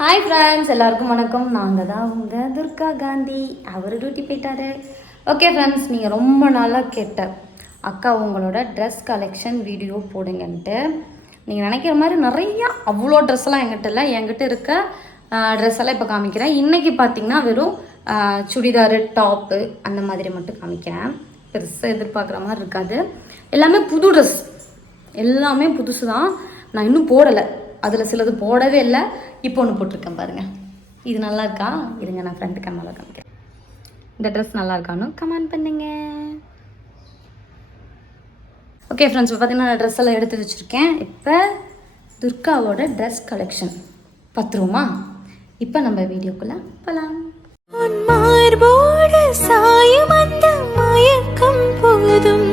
Hi friends, எல்லாருக்கும் வணக்கம். நாங்கள் தான் உங்கள் துர்கா காந்தி. அவர் டியூட்டி போயிட்டாரு. ஓகே ஃப்ரெண்ட்ஸ், நீங்கள் ரொம்ப நாளாக கேட்ட அக்கா உங்களோட ட்ரெஸ் கலெக்ஷன் வீடியோ போடுங்கன்ட்டு. நீங்கள் நினைக்கிற மாதிரி நிறையா அவ்வளோ ட்ரெஸ்ஸெல்லாம் என்கிட்ட இல்லை. என்கிட்ட இருக்க ட்ரெஸ் எல்லாம் இப்போ காமிக்கிறேன். இன்றைக்கி பார்த்தீங்கன்னா வெறும் சுடிதாரு, டாப்பு அந்த மாதிரி மட்டும் காமிக்கிறேன். பெருசாக எதிர்பார்க்குற மாதிரி இருக்காது. எல்லாமே புது ட்ரெஸ், எல்லாமே புதுசு தான். நான் இன்னும் போடலை. அதில் சிலது போடவே இல்லை. இப்போ ஒன்று போட்டிருக்கேன் பாருங்கள். இது நல்லா இருக்கா? இருங்க, நான் ஃப்ரண்ட் கேமரா காமிக்கிறேன். இந்த ட்ரெஸ் நல்லா இருக்கான்னு கமெண்ட் பண்ணுங்க. ஓகே ஃப்ரெண்ட்ஸ், இப்போ பார்த்தீங்கன்னா நான் ட்ரெஸ் எல்லாம் எடுத்து வச்சுருக்கேன். இப்போ துர்காவோட ட்ரெஸ் கலெக்ஷன் பத்துருமா? இப்போ நம்ம வீடியோக்குள்ளே போகலாம். சாயம் அந்த மயக்கம் போதும்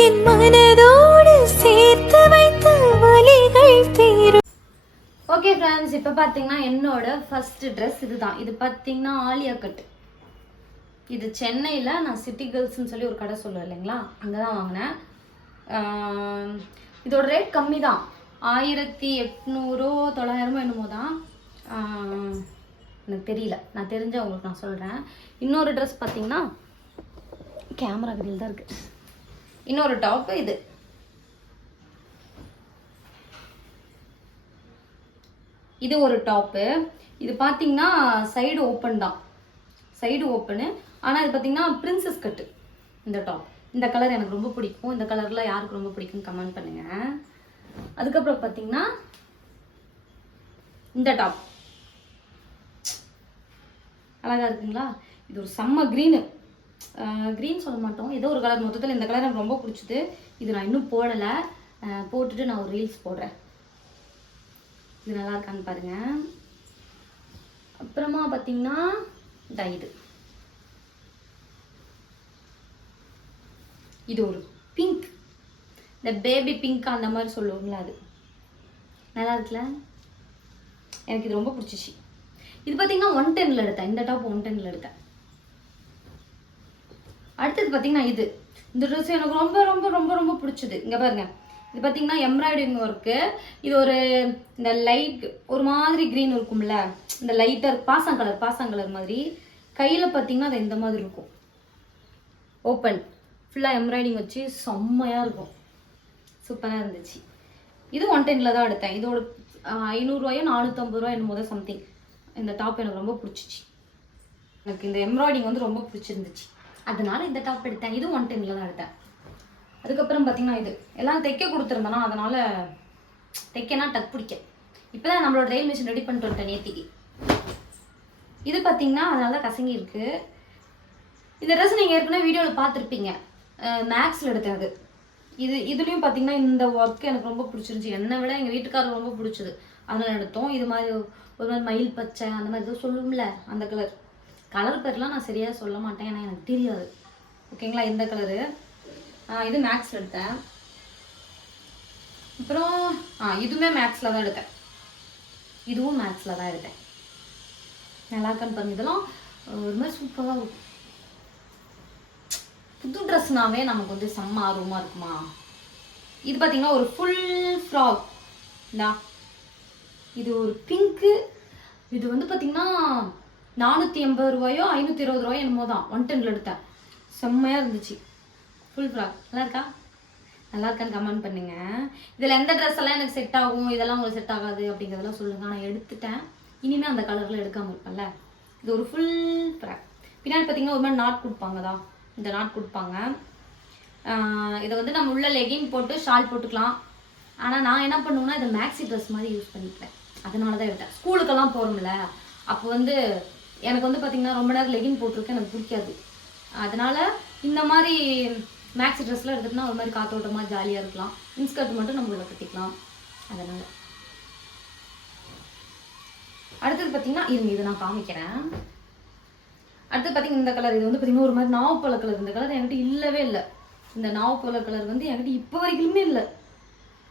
என் மனதோடு சேர்த்து வைத்த வலிகள் தீரும். ஓகே ஃப்ரெண்ட்ஸ், இப்போ பார்த்தீங்கன்னா என்னோட ஃபர்ஸ்ட் ட்ரெஸ் இதுதான். இது பார்த்தீங்கன்னா ஆலியா கட். இது சென்னையில் நான் சிட்டி கேர்ள்ஸ்ன்னு சொல்லி ஒரு கடை சொல்லுவேன் இல்லைங்களா, அங்கே தான் வாங்கினேன். இதோட ரேட் கம்மி தான், 1800 900 என்னமோ தான். எனக்கு தெரியல, நான் தெரிஞ்ச உங்களுக்கு நான் சொல்கிறேன். இன்னொரு ட்ரெஸ் பார்த்தீங்கன்னா கேமரா கடையில் தான் இருக்குது. இன்னொரு டாப்பு இது ஒரு டாப்பு. இது பார்த்தீங்கன்னா சைடு ஓப்பன் தான், சைடு ஓப்பனு. ஆனால் இது பார்த்தீங்கன்னா பிரின்சஸ் கட்டு. இந்த டாப், இந்த கலர் எனக்கு ரொம்ப பிடிக்கும். இந்த கலரில் யாருக்கு ரொம்ப பிடிக்கும்னு கமெண்ட் பண்ணுங்கள். அதுக்கப்புறம் பார்த்தீங்கன்னா இந்த டாப் அழகாக இருக்குங்களா? இது ஒரு செம்ம க்ரீனு. க்ரீன் சொல்ல மாட்டோம், ஏதோ ஒரு கலர். மொத்தத்தில் இந்த கலர் எனக்கு ரொம்ப பிடிச்சிது. இது நான் இன்னும் போடலை. போட்டுட்டு நான் ஒரு ரீல்ஸ் போடுறேன். இது நல்லா இருக்கான்னு பாருங்கள். அப்புறமா பார்த்தீங்கன்னா இது ஒரு பிங்க், இந்த பேபி பிங்க் அந்த மாதிரி சொல்லுவோங்களா, அது நல்லா இருக்குல்ல? எனக்கு இது ரொம்ப பிடிச்சிச்சு. இது பார்த்தீங்கன்னா 110ல் எடுத்தேன். இந்த டாப் 110ல் எடுத்தேன். அடுத்தது பார்த்தீங்கன்னா இந்த ட்ரெஸ் எனக்கு ரொம்ப ரொம்ப ரொம்ப ரொம்ப பிடிச்சது. இங்கே பாருங்க, இது பார்த்தீங்கன்னா எம்ப்ராய்டரிங் ஒர்க்கு. இது ஒரு இந்த லைட் ஒரு மாதிரி க்ரீன் இருக்கும்ல, இந்த லைட்டர் பாசங்கலர் மாதிரி. கையில் பார்த்தீங்கன்னா அது இந்த மாதிரி இருக்கும், ஓப்பன் ஃபுல்லாக எம்ப்ராய்டிங் வச்சு செம்மையாக இருக்கும். சூப்பராக இருந்துச்சு. இது 110ல் தான் எடுத்தேன். இதோட 500 450 என்னமோ தான் சம்திங். இந்த டாப் எனக்கு ரொம்ப பிடிச்சிச்சு. எனக்கு இந்த எம்ப்ராய்டிங் வந்து ரொம்ப பிடிச்சிருந்துச்சு, அதனால இந்த டாப் எடுத்தேன். இது 110ல் தான் எடுத்தேன். அதுக்கப்புறம் பார்த்தீங்கன்னா இது எல்லாம் தைக்க கொடுத்துருந்தேன்னா, அதனால் தைக்கனா டக் பிடிக்க. இப்போ தான் நம்மளோட தையல் மிஷின் ரெடி பண்ணிட்டு வந்துட்டேன் நேத்திக்கு. இது பார்த்தீங்கன்னா அதனால தான் கசங்கி இருக்குது. இந்த ட்ரெஸ் நீங்கள் ஏற்கனவே வீடியோவில் பார்த்துருப்பீங்க, மேக்ஸில் எடுத்தது. இதுலேயும் பார்த்தீங்கன்னா இந்த ஒர்க் எனக்கு ரொம்ப பிடிச்சிருந்துச்சி. என்னை விட எங்கள் வீட்டுக்காரர் ரொம்ப பிடிச்சது, அதனால் எடுத்தோம். இது மாதிரி ஒரு மாதிரி மயில் பச்சை அந்த மாதிரி ஏதோ சொல்லுவோம்ல, அந்த கலர் பேர்லாம் நான் சரியாக சொல்ல மாட்டேன், ஏன்னா எனக்கு தெரியாது. ஓகேங்களா? இந்த கலரு இது மேக்ஸில் எடுத்தேன். அப்புறம் இதுவுமே மேக்ஸில் தான் எடுத்தேன். இதுவும் மேக்ஸில் தான் எடுத்தேன். நல்லா இருக்கான்னு பாருங்க. இதெல்லாம் ஒரு மாதிரி சூப்பராக இருக்கும். புது ட்ரெஸ்னாவே நமக்கு வந்து செம்ம ஆர்வமாக இருக்குமா. இது பார்த்தீங்கன்னா ஒரு ஃபுல் ஃப்ராக் தான். இது ஒரு பிங்க்கு. இது வந்து பார்த்தீங்கன்னா 480 520 என்னமோ தான். 110ல் எடுத்தேன். செம்மையாக இருந்துச்சு. ஃபுல் ஃப்ராக் நல்லா இருக்கா? நல்லா இருக்கான்னு கமெண்ட் பண்ணுங்க. இதில் எந்த ட்ரெஸ் எல்லாம் எனக்கு செட் ஆகும், இதெல்லாம் உங்களுக்கு செட் ஆகாது அப்படிங்கிறதெல்லாம் சொல்லுங்கள். நான் எடுத்துட்டேன், இனிமேல் அந்த கலரில் எடுக்காமல் இருப்பேன்ல. இது ஒரு ஃபுல் ஃப்ராக். பின்னாடி பார்த்தீங்கன்னா ஒரு மாதிரி நாட் கொடுப்பாங்கதான், இந்த நாட் கொடுப்பாங்க. இதை வந்து நம்ம உள்ள லெகின் போட்டு ஷால் போட்டுக்கலாம். ஆனால் நான் என்ன பண்ணுவேன்னா இதை மேக்ஸி ட்ரெஸ் மாதிரி யூஸ் பண்ணிக்கிறேன். அதனால தான் எடுத்தேன். ஸ்கூலுக்கெல்லாம் போகிறோம்ல, அப்போ வந்து எனக்கு வந்து பார்த்திங்கன்னா ரொம்ப நேரம் லெகின் போட்டிருக்கேன், எனக்கு பிடிக்காது. அதனால் இந்த மாதிரி மேக்ஸி ட்ரெஸ்லாம் எடுத்துகிட்டோம்னா ஒரு மாதிரி காத்தோட்டமாக ஜாலியாக இருக்கலாம். இன்ஸ்கர்ட் மட்டும் நம்ம உள்ள கட்டிக்கலாம். அதனால் அடுத்தது பார்த்திங்கன்னா இதை நான் காமிக்கிறேன். அடுத்து பார்த்திங்கன்னா இந்த கலர். இது வந்து பார்த்திங்கன்னா ஒரு மாதிரி நாவப்பழ கலர். இந்த கலர் என்கிட்ட இல்லவே இல்லை. இந்த நாவப்பழ கலர் வந்து என்கிட்ட இப்போ வரைக்குமே இல்லை.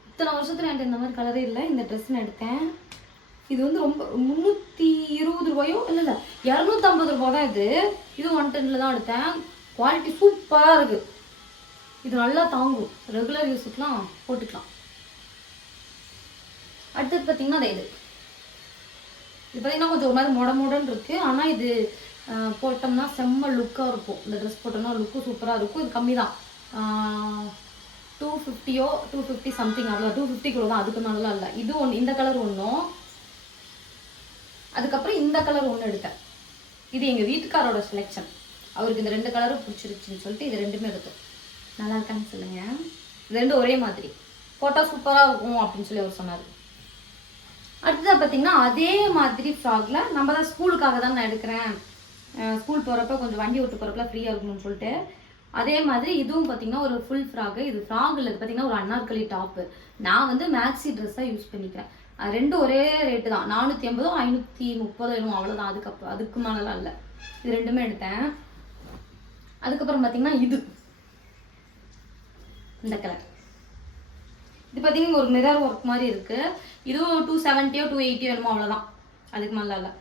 இத்தனை வருஷத்தில் என்கிட்ட இந்த மாதிரி கலரே இல்லை. இந்த ட்ரெஸ் நான் எடுத்தேன். இது வந்து ரொம்ப 320 இல்லை 250 தான். இது 110ல் தான் எடுத்தேன். குவாலிட்டி சூப்பராக இருக்குது. இது நல்லா தாங்கும், ரெகுலர் யூஸுக்கெலாம் போட்டுக்கலாம். அடுத்தது பார்த்தீங்கன்னா அது இது பார்த்தீங்கன்னா கொஞ்சம் ஒரு மாதிரி மொடன்னு இருக்குது. ஆனால் இது போட்டோம்னா செம்ம லுக்காக இருக்கும். இந்த ட்ரெஸ் போட்டோம்னா லுக்கு சூப்பராக இருக்கும். இது கம்மி தான், 250 250 சம்திங், அவ்வளோ 250 தான், அதுக்கு மேலாம் இல்லை. இது ஒன்று, இந்த கலர் ஒன்றும், அதுக்கப்புறம் இந்த கலர் ஒன்று எடுத்தேன். இது எங்கள் வீட்டுக்காரோட செலெக்ஷன். அவருக்கு இந்த 2 கலரும் பிடிச்சிருச்சுன்னு சொல்லிட்டு இது 2மே எடுத்தோம். நல்லா இருக்கான்னு சொல்லுங்கள். இது 2 ஒரே மாதிரி போட்டால் சூப்பராக இருக்கும் அப்படின்னு சொல்லி அவர் சொன்னார். அடுத்ததாக பார்த்தீங்கன்னா அதே மாதிரி ஃப்ராகில் நம்ம தான் ஸ்கூலுக்காக தான் நான் எடுக்கிறேன், ஸ்கூல் போகிறப்ப கொஞ்சம் வண்டி ஓட்டு போகிறப்ப ஃப்ரீயாக இருக்கணும்னு சொல்லிட்டு அதே மாதிரி இதுவும் பார்த்தீங்கன்னா ஒரு ஃபுல் ஃப்ராகு. இது ஃப்ராகில் பார்த்தீங்கன்னா ஒரு அன்னார்கலி டாப்பு. நான் வந்து மேக்ஸி ட்ரெஸ்ஸாக யூஸ் பண்ணிக்கிறேன். 2 ஒரே ரேட்டு தான், 480 530 என்னமோ, அவ்வளோதான். அதுக்கு மேலெலாம் இல்லை. இது 2மே எடுத்தேன். அதுக்கப்புறம் பார்த்தீங்கன்னா இந்த கலர், இது பார்த்தீங்கன்னா ஒரு மிரர் ஒர்க் மாதிரி இருக்குது. இதுவும் 270 280 வேணுமோ, அவ்வளோதான். அதுக்கு மேலே இல்லை.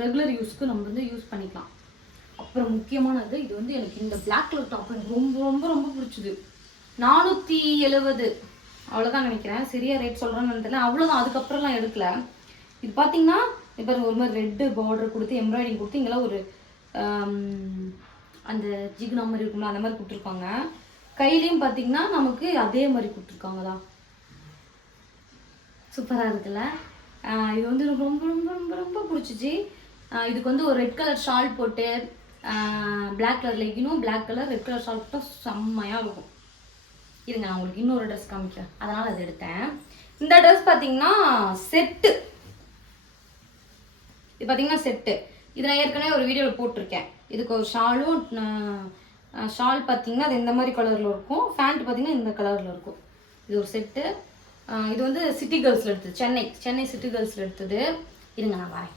ரெகுலர் யூஸ்க்கு நம்ம வந்து யூஸ் பண்ணிக்கலாம். அப்புறம் முக்கியமானது, இது வந்து எனக்கு இந்த பிளாக் கலர் டாப் எனக்கு ரொம்ப ரொம்ப ரொம்ப பிடிச்சிது. 470 அவ்வளோதான் நினைக்கிறேன், சரியா ரேட் சொல்கிறேன்னு தெரியல, அவ்வளோதான். அதுக்கப்புறம்லாம் எடுக்கல. இது பார்த்தீங்கன்னா இப்போ ஒரு மாதிரி ரெட்டு பார்டர் கொடுத்து எம்ப்ராய்டிங் கொடுத்து இங்கெல்லாம் ஒரு அந்த ஜிகுனா மாதிரி இருக்கும்ல, அந்த மாதிரி கொடுத்துருக்காங்க. கையிலையும் பார்த்தீங்கன்னா நமக்கு அதே மாதிரி கொடுத்துருக்காங்களா, சூப்பராக இருக்குல்ல. இது வந்து எனக்கு ரொம்ப ரொம்ப ரொம்ப ரொம்ப பிடிச்சிச்சு. இதுக்கு வந்து ஒரு ரெட் கலர் ஷால் போட்டு பிளாக் கலர் லெகினும் black colour red colour shawl போட்டால் செம்மையாக இருக்கும். இருங்க நான் உங்களுக்கு இன்னொரு ட்ரெஸ் காமிக்கிறேன், அதனால் அது எடுத்தேன். இந்த ட்ரெஸ் பார்த்தீங்கன்னா செட்டு. இது பார்த்தீங்கன்னா செட்டு. இது நான் ஏற்கனவே ஒரு வீடியோவில் போட்டிருக்கேன். இதுக்கு ஒரு ஷாலும், ஷால் பார்த்தீங்கன்னா அது இந்த மாதிரி கலரில் இருக்கும், ஃபேண்ட் பார்த்தீங்கன்னா இந்த கலரில் இருக்கும். இது ஒரு செட்டு. இது வந்து சிட்டி கேர்ள்ஸில் எடுத்தது, சென்னை சிட்டி கேர்ள்ஸில் எடுத்தது. இருங்க நான் வரேன்.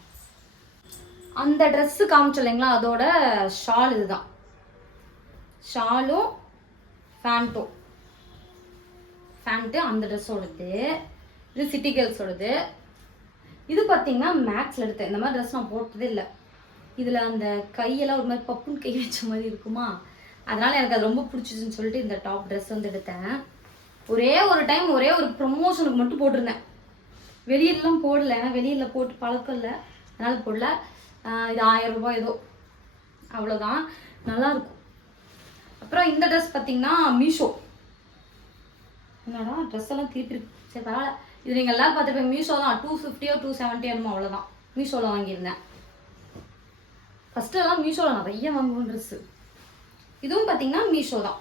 அந்த ட்ரெஸ்ஸு காமிச்சோம் இல்லைங்களா, அதோட ஷால் இதுதான். ஷாலும் ஃபேண்ட்டு அந்த ட்ரெஸ்ஸோடது. இது சிட்டி கேர்ள்ஸோடது. இது பார்த்தீங்கன்னா மேக்ஸில் எடுத்தேன். இந்த மாதிரி ட்ரெஸ் நான் போட்டதே இல்லை. இதில் அந்த கையெல்லாம் ஒரு மாதிரி பப்புன்னு கை வச்ச மாதிரி இருக்குமா, அதனால் எனக்கு அது ரொம்ப பிடிச்சிச்சுன்னு சொல்லிட்டு இந்த டாப் ட்ரெஸ் வந்து எடுத்தேன். ஒரே ஒரு டைம் ஒரே ஒரு ப்ரமோஷனுக்கு மட்டும் போட்டிருந்தேன், வெளியிலலாம் போடலை. ஏன்னா வெளியில் போட்டு பழக்கம் இல்லை, அதனால் போடல. இது 1000 ரூபாய் ஏதோ, அவ்வளோதான். நல்லாயிருக்கும். அப்புறம் இந்த ட்ரெஸ் பார்த்தீங்கன்னா மீஷோ. என்னடா ட்ரெஸ் எல்லாம் திருப்பி சரி பரவாயில்ல. இது நீங்கள் எல்லோரும் பார்த்துருப்பேன், மீஷோ தான். 250 270 என்னமோ, அவ்வளோதான். மீஷோவில் வாங்கியிருந்தேன். ஃபஸ்ட்டெல்லாம் மீஷோவில் நிறைய வாங்குவோம் ட்ரெஸ்ஸு. இதுவும் பார்த்தீங்கன்னா மீஷோ தான்.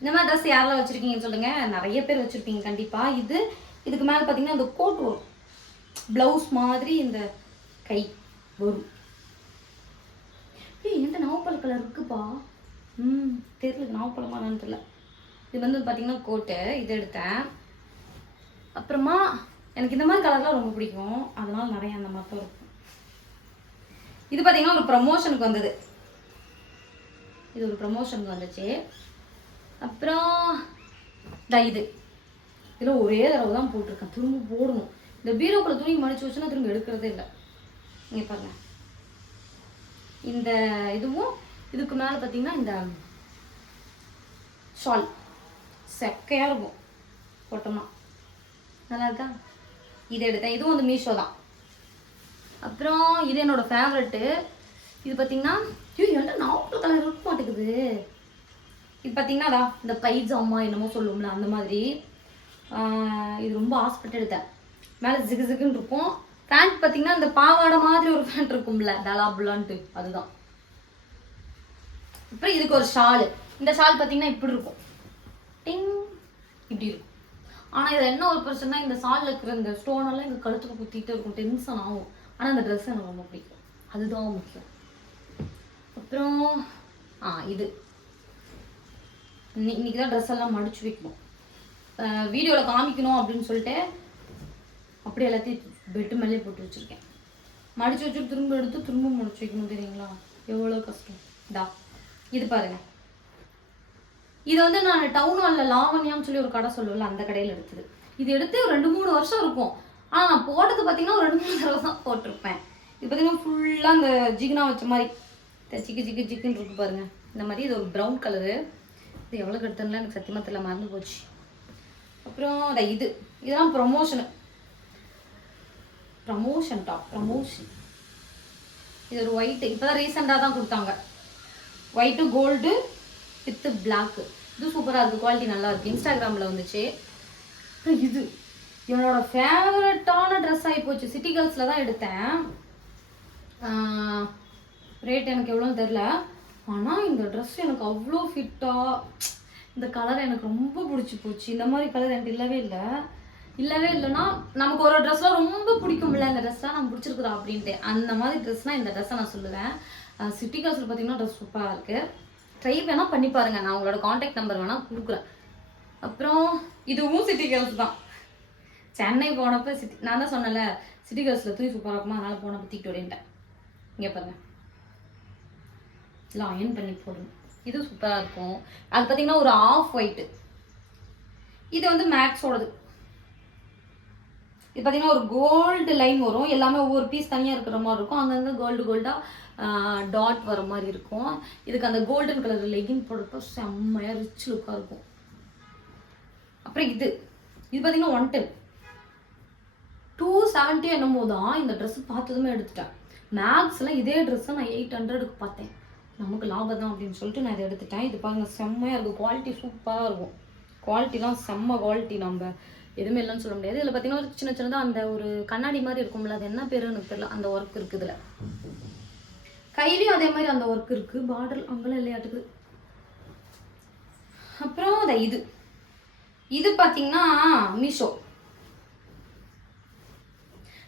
இந்த மாதிரி ட்ரெஸ் யாரெல்லாம் வச்சுருக்கீங்கன்னு சொல்லுங்கள், நிறைய பேர் வச்சுருப்பீங்க கண்டிப்பாக. இதுக்கு மேலே பார்த்தீங்கன்னா இந்த கோட் வரும், ப்ளவுஸ் மாதிரி இந்த கை வரும். எந்த நாவப்பழ கலர் இருக்குப்பா, தெரியல நாவப்பழமா என்னன்னு தெரியல. இது வந்து பார்த்தீங்கன்னா கோட்டு, இது எடுத்தேன். அப்புறமா எனக்கு இந்த மாதிரி கலர்லாம் ரொம்ப பிடிக்கும், அதனால் நிறைய அந்த மாதிரி தான் இருக்கும். இது பார்த்தீங்கன்னா ஒரு ப்ரமோஷனுக்கு வந்தது, இது ஒரு ப்ரமோஷனுக்கு வந்துச்சு. அப்புறம் இதில் ஒரே தடவை தான் போட்டிருக்கேன், திரும்ப போடணும். இந்த பீரோக்குள்ள துணி மடிச்சு வச்சுன்னா திரும்ப எடுக்கிறதே இல்லை. இங்கே பாருங்க, இந்த இதுவும் இதுக்கு மேலே பார்த்தீங்கன்னா இந்த ஷால் செக்கையாக இருக்கும் போட்டோம்னா, நல்லா இருக்கா. இது எடுத்தேன், இதுவும் வந்து மீஷோ தான். அப்புறம் இது என்னோடய ஃபேவரெட்டு. இது பார்த்தீங்கன்னா என்கிட்ட நாவல் கலர் இருக்க மாட்டேங்குது. இது பார்த்தீங்கன்னா இந்த பைஜாமா என்னமோ சொல்லுவோம்ல அந்த மாதிரி. இது ரொம்ப ஆசைப்பட்டு எடுத்தேன். மேலே ஜிகு ஜிகுன்னு இருக்கும். பேண்ட் பார்த்தீங்கன்னா இந்த பாவாடை மாதிரி ஒரு பேண்ட் இருக்கும்ல, டலா புல்லான்ட்டு, அதுதான். அப்புறம் இதுக்கு ஒரு ஷாலு. இந்த ஷால் பார்த்தீங்கன்னா இப்படி இருக்கும், டிங் இப்படி இருக்கும். ஆனால் இதில் என்ன ஒரு பிரச்சனை, இந்த ஷாலில் இருக்கிற இந்த ஸ்டோனெல்லாம் எங்கள் கழுத்துக்கு குத்திட்டு இருக்கும், டென்ஷன் ஆகும். ஆனால் இந்த ட்ரெஸ் எனக்கு ரொம்ப பிடிக்கும், அதுதான் முக்கியம். அப்புறம் இது இன்னைக்கு தான் ட்ரெஸ் எல்லாம் மடிச்சு வைக்கணும், வீடியோவில் காமிக்கணும் அப்படின்னு சொல்லிட்டு அப்படியே எல்லாத்தையும் பெட்டு மேலே போட்டு வச்சுருக்கேன். மடிச்சு வச்சுட்டு திரும்ப எடுத்து திரும்ப முடிச்சு வைக்கணும், தெரியுங்களா எவ்வளோ கஷ்டம். இது பாருங்க, இது வந்து நான் டவுன் ஹாலில் லாவண்யான்னு சொல்லி ஒரு கடை சொல்லுவேன்ல, அந்த கடையில் எடுத்தது. இது எடுத்து ஒரு 2-3 வருஷம் இருக்கும். ஆனால் நான் போட்டது பார்த்தீங்கன்னா ஒரு 2-3 தடவை தான் போட்டிருப்பேன். இது பார்த்தீங்கன்னா ஃபுல்லாக அந்த ஜிகுனா வச்ச மாதிரி ஜிக்குன்னு இருக்கு பாருங்க, இந்த மாதிரி. இது ஒரு ப்ரௌன் கலரு. இது எவ்வளோக்கு எடுத்ததுலாம் எனக்கு சத்தியமாக தெரியல, மறந்து போச்சு. அப்புறம் இதெல்லாம் ப்ரொமோஷனு. Promotion top, promotion. இது ஒரு ஒயிட், இப்போதான் ரீசெண்டாக தான் கொடுத்தாங்க. White gold with black. இது சூப்பராக இருக்குது, குவாலிட்டி நல்லா இருக்குது. இன்ஸ்டாகிராமில் வந்துச்சு. இது என்னோட ஃபேவரட்டான ட்ரெஸ் ஆகி போச்சு. சிட்டி கேர்ள்ஸில் தான் எடுத்தேன். ரேட் எனக்கு எவ்வளோன்னு தெரில. ஆனால் இந்த ட்ரெஸ் எனக்கு அவ்வளோ ஃபிட்டாக, இந்த கலர் எனக்கு ரொம்ப பிடிச்சி போச்சு. இந்த மாதிரி கலர் எனக்கு இல்லவே இல்லைன்னா நமக்கு ஒரு ட்ரெஸ்லாம் ரொம்ப பிடிக்கும்ல, இந்த ட்ரெஸ்லாம் நம்ம பிடிச்சிருக்குதா அப்படின்ட்டு. அந்த மாதிரி ட்ரெஸ்னால் இந்த ட்ரெஸ்ஸை நான் சொல்லுவேன். சிட்டி கேர்ள்ஸில் பார்த்தீங்கன்னா ட்ரெஸ் சூப்பராக இருக்குது. ட்ரை வேணால் பண்ணி பாருங்கள், நான் உங்களோட காண்டாக்ட் நம்பர் வேணால் கொடுக்குறேன். அப்புறம் இதுவும் சிட்டி கேர்ள்ஸ் தான். சென்னை போனப்போ நான் தான் சொன்னல சிட்டி கேர்ள்ஸில் தூக்கி சூப்பராக இருக்குமா, அதனால் போனப்போ தூக்கிட்டு ஓடிட்டேன். இங்கே பாருங்கள், இல்லை அயன் பண்ணி போடணும். இது சூப்பராக இருக்கும். அது பார்த்தீங்கன்னா ஒரு ஆஃப் ஒயிட்டு. இது வந்து மேக்ஸோடது. இது பார்த்தீங்கன்னா ஒரு கோல்டு லைன் வரும், எல்லாமே ஒவ்வொரு பீஸ் தனியாக இருக்கிற மாதிரி இருக்கும். அங்கங்கே கோல்டாக டாட் வர மாதிரி இருக்கும். இதுக்கு அந்த கோல்டன் கலர் லெகின் போடுறப்போ செம்மையாக ரிச் லுக்காக இருக்கும். அப்புறம் இது பார்த்தீங்கன்னா 110 270 என்னமோ தான். இந்த ட்ரெஸ்ஸு பார்த்ததுமே எடுத்துட்டேன். மேக்ஸில் இதே ட்ரெஸ்ஸை நான் 800க்கு பார்த்தேன். நமக்கு லாபம் தான் அப்படின்னு சொல்லிட்டு நான் இதை எடுத்துட்டேன். இது பாருங்கள் செம்மையாக இருக்கும், குவாலிட்டி சூப்பராக இருக்கும். குவாலிட்டிலாம் செம்ம குவாலிட்டி, நம்ம எதுவுமே இல்லைன்னு சொல்ல முடியாது. இதில் பார்த்தீங்கன்னா ஒரு சின்னதாக அந்த ஒரு கண்ணாடி மாதிரி இருக்கும்ல, அது என்ன பேருன்னு எனக்கு தெரியல, அந்த ஒர்க் இருக்குது. இதில் கையிலையும் அதே மாதிரி அந்த ஒர்க் இருக்குது. பார்டர் அங்கெல்லாம் இல்லையாட்டுக்கு. அப்புறம் அதை இது பார்த்தீங்கன்னா மீஷோ.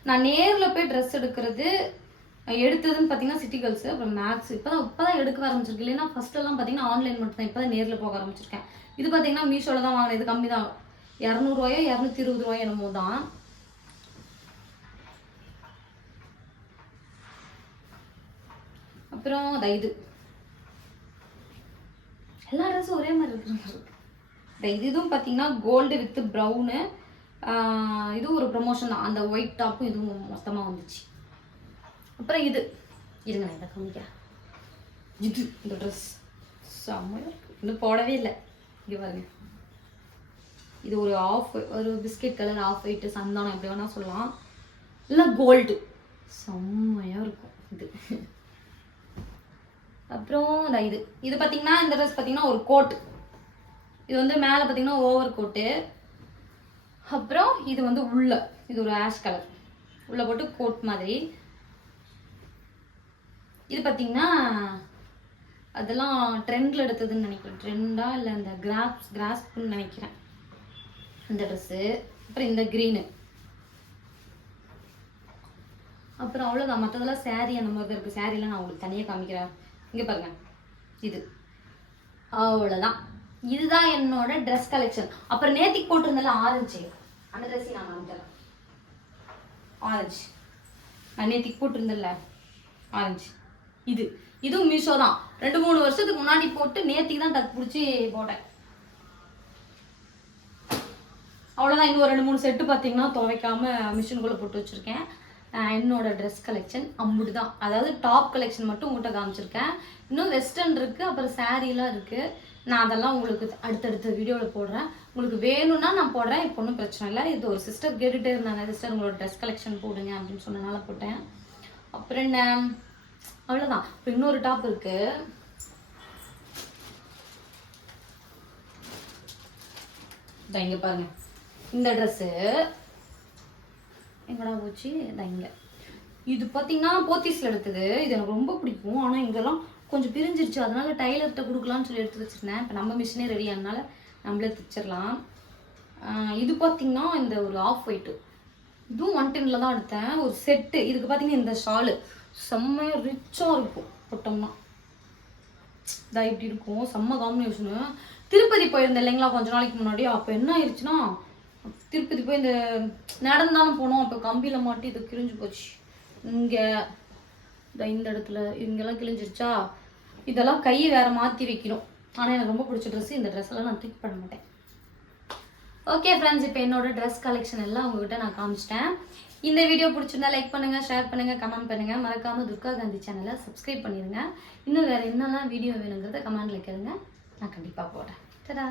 நான் நேரில் போய் ட்ரெஸ் எடுத்ததுன்னு பார்த்தீங்கன்னா சிட்டி கேர்ள்ஸு, அப்புறம் மேக்ஸ். இப்போ தான் எடுக்க ஆரம்பிச்சிருக்கு. இல்லைன்னா ஃபஸ்ட்டெல்லாம் பார்த்தீங்கன்னா ஆன்லைன் மட்டும் தான். இப்போ தான் நேரில் போக ஆரம்பிச்சிருக்கேன். இது பார்த்தீங்கன்னா மீஷோவில் தான் வாங்கினேன். இது கம்மி தான், 200 220 என்னமோ தான். அப்புறம் இது எல்லா ட்ரெஸ்ஸும் ஒரே மாதிரி இருக்கிற மாதிரி இருக்கு. இதுவும் பார்த்தீங்கன்னா கோல்டு வித் ப்ரௌனு. இதுவும் ஒரு ப்ரமோஷன் தான். அந்த ஒயிட் டாப்பும் இதுவும் மொத்தமாக வந்துச்சு. அப்புறம் இருங்க நான் இதை காமிக்கிறேன். இந்த ட்ரெஸ் செம்மையாக இருக்குது. இன்னும் போடவே இல்லை. இங்கே பாருங்க, இது ஒரு biscuit colour of white, Santhanam எப்படி வேணால் சொல்லலாம், இல்லை கோல்டு. செம்மையாக இருக்கும் இது. அப்புறம் இது பார்த்தீங்கன்னா இந்த ட்ரெஸ் பார்த்தீங்கன்னா ஒரு கோட். இது வந்து மேலே பார்த்தீங்கன்னா ஓவர் கோட்டு. அப்புறம் இது வந்து இது ஒரு ஆஷ் கலர் உள்ள போட்டு கோட் மாதிரி. இது பார்த்தீங்கன்னா அதெல்லாம் ட்ரெண்டில் எடுத்ததுன்னு நினைக்கிறேன். ட்ரெண்டா இல்லை இந்த கிராஸ்ப்னு நினைக்கிறேன் இந்த ட்ரெஸ்ஸு. அப்புறம் இந்த க்ரீனு. அப்புறம் அவ்வளோதான். மற்றதெல்லாம் சேரீ அந்த மாதிரி தான் இருக்குது. சேரீலாம் நான் உங்களுக்கு தனியாக காமிக்கிறேன். இங்கே பாருங்கள், இது அவ்வளோதான். இதுதான் என்னோட ட்ரெஸ் கலெக்ஷன். அப்புறம் நேத்திக்கு போட்டிருந்தால ஆரஞ்சு, அந்த ட்ரெஸ்ஸையும் நான் காமிக்கிறேன். ஆரஞ்சு நான் நேத்திக்கு போட்டிருந்தேன்ல ஆரஞ்சு. இதுவும் மீஷோ தான். 2-3 வருஷத்துக்கு முன்னாடி போட்டு நேத்திக்கு தான் டக் பிடிச்சி போட்டேன். அவ்வளோதான். இன்னும் 2-3 செட்டு பார்த்தீங்கன்னா துவைக்காம மிஷினுக்குள்ளே போட்டு வச்சுருக்கேன். என்னோட ட்ரெஸ் கலெக்ஷன் அம்புட்டு தான். அதாவது டாப் கலெக்ஷன் மட்டும் உங்கள்கிட்ட காமிச்சிருக்கேன். இன்னும் வெஸ்டர்ன் இருக்குது, அப்புறம் சாரீலாம் இருக்குது. நான் அதெல்லாம் உங்களுக்கு அடுத்தடுத்த வீடியோவில் போடுறேன். உங்களுக்கு வேணும்னா நான் போடுறேன், இப்போ ஒன்றும் பிரச்சனை இல்லை. இது ஒரு சிஸ்டர் கேட்டுகிட்டே இருந்தாங்க, சிஸ்டர் உங்களோட ட்ரெஸ் கலெக்ஷன் போடுங்க அப்படின்னு சொன்னனால போட்டேன். அப்புறம் என்ன, அவ்வளோதான். இப்போ இன்னொரு டாப் இருக்குது. இங்கே பாருங்க, இந்த ட்ரெஸ்ஸு எங்கடா போச்சு, இங்கே. இது பார்த்தீங்கன்னா போத்தீஸில் எடுத்தது. இது எனக்கு ரொம்ப பிடிக்கும். ஆனால் இங்கெல்லாம் கொஞ்சம் பிரிஞ்சிருச்சு, அதனால டைலர்கிட்ட கொடுக்கலான்னு சொல்லி எடுத்து வச்சுருந்தேன். இப்போ நம்ம மிஷினே ரெடி ஆனால நம்மளே தைச்சிடலாம். இது பார்த்தீங்கன்னா இந்த ஒரு ஆஃப் ஒயிட்டு, இதுவும் 110 தான் எடுத்தேன். ஒரு செட்டு. இதுக்கு பார்த்தீங்கன்னா இந்த ஷாலு செம்மையாக ரிச்சாக இருக்கும். போட்டோம்னா இதாக இப்படி இருக்கும். செம்ம காம்பினேஷனு. திருப்பதி போயிருந்தேன் இல்லைங்களா கொஞ்ச நாளைக்கு முன்னாடி. அப்போ என்ன ஆயிடுச்சுன்னா, திருப்பதி போய் இந்த நடந்தாலும் போனோம். அப்போ கம்பியில் மாட்டி இது கிழிஞ்சு போச்சு. இங்கே இந்த இடத்துல இங்கெல்லாம் கிழிஞ்சிருச்சா. இதெல்லாம் கையை வேறு மாற்றி வைக்கணும். ஆனால் எனக்கு ரொம்ப பிடிச்ச ட்ரெஸ்ஸு. இந்த ட்ரெஸ்ஸெல்லாம் நான் தூக்கி பண்ண மாட்டேன். ஓகே ஃப்ரெண்ட்ஸ், இப்போ என்னோட ட்ரெஸ் கலெக்ஷன் எல்லாம் உங்ககிட்ட நான் காமிச்சிட்டேன். இந்த வீடியோ பிடிச்சிருந்தா லைக் பண்ணுங்கள், ஷேர் பண்ணுங்கள், கமெண்ட் பண்ணுங்கள். மறக்காமல் துர்கா காந்தி சேனலை சப்ஸ்கிரைப் பண்ணிடுங்க. இன்னும் வேறு என்னெல்லாம் வீடியோ வேணுங்கிறத கமெண்ட்டில் கேளுங்க, நான் கண்டிப்பாக போடுறேன். டடா.